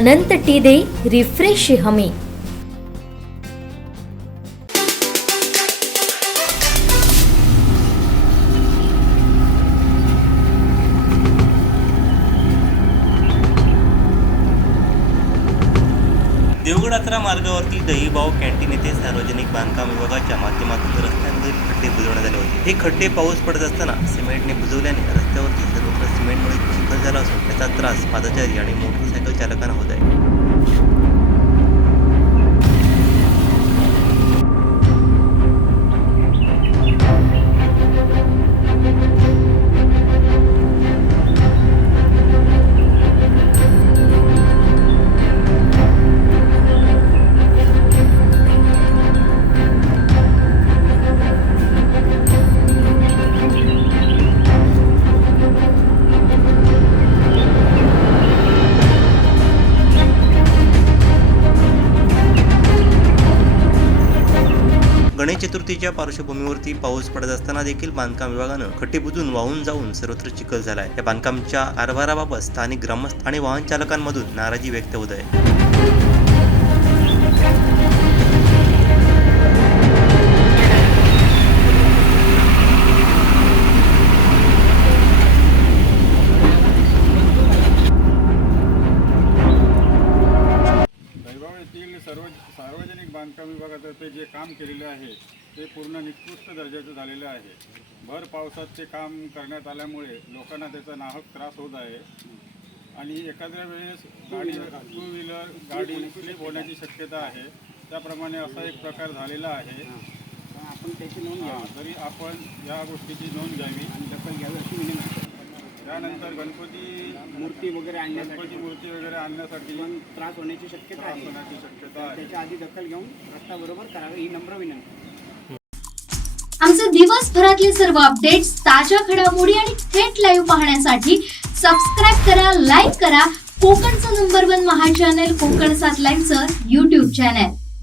अनंत T दे refresh हमी। Devgad Achara मार्गावरती दहीभाव canteen येथे सार्वजनिक बांधकाम विभागाच्या माध्यमातून रस्त्यांवरील खड्डे बुजवण्यात आले होते। हे खड्डे पाऊस पडत असताना सिमेंटने बुजवल्याने रस्त्यावरती सर्वत्र सिमेंटमुळे चिखल झाला असून त्याचा त्रास पादचारी आणि मोटरसायकल चालकांना होत आहे। गणेश चतुर्थीच्या पार्श्वभूमीवरती पाऊस पडत असताना देखील बांधकाम विभागानं खड्डे बुजून वाहून जाऊन सर्वत्र चिखल झालाय। या बांधकामच्या कारभाराबाबत स्थानिक ग्रामस्थ आणि वाहन चालकांमधून नाराजी व्यक्त होत आहे। सार्वजनिक बांधकाम विभागातर्फे जे काम केलेले आहे ते पूर्ण निकृष्ट दर्जाचं झालेलं आहे। भर पावसात ते काम करण्यात आल्यामुळे लोकांना त्याचा नाहक त्रास होत आहे आणि एखाद्या वेळेस गाडी टू व्हीलर गाडी स्लिप होण्याची शक्यता आहे। त्याप्रमाणे असा एक प्रकार झालेला आहे। आपण त्याची नोंद घ्यावी, तरी आपण या गोष्टीची नोंद घ्यावी आणि दखल घ्यावी अशी विनंती। त्यानंतर गणपती मूर्ती वगैरे आणण्यासाठी त्रास होण्याची शक्यता आहे। त्याच्या आधी दखल घेऊन रस्ता बरोबर करावे ही नम्र विनंती। आमचे दिवसभरातले सर्व अपडेट्स, ताज्या घडामोडी आणि थेट लाईव्ह पाहण्यासाठी सबस्क्राईब करा, लाईक करा कोकणचं नंबर 1 महा चॅनल कोकण 7 लाईव्हचं YouTube चॅनल।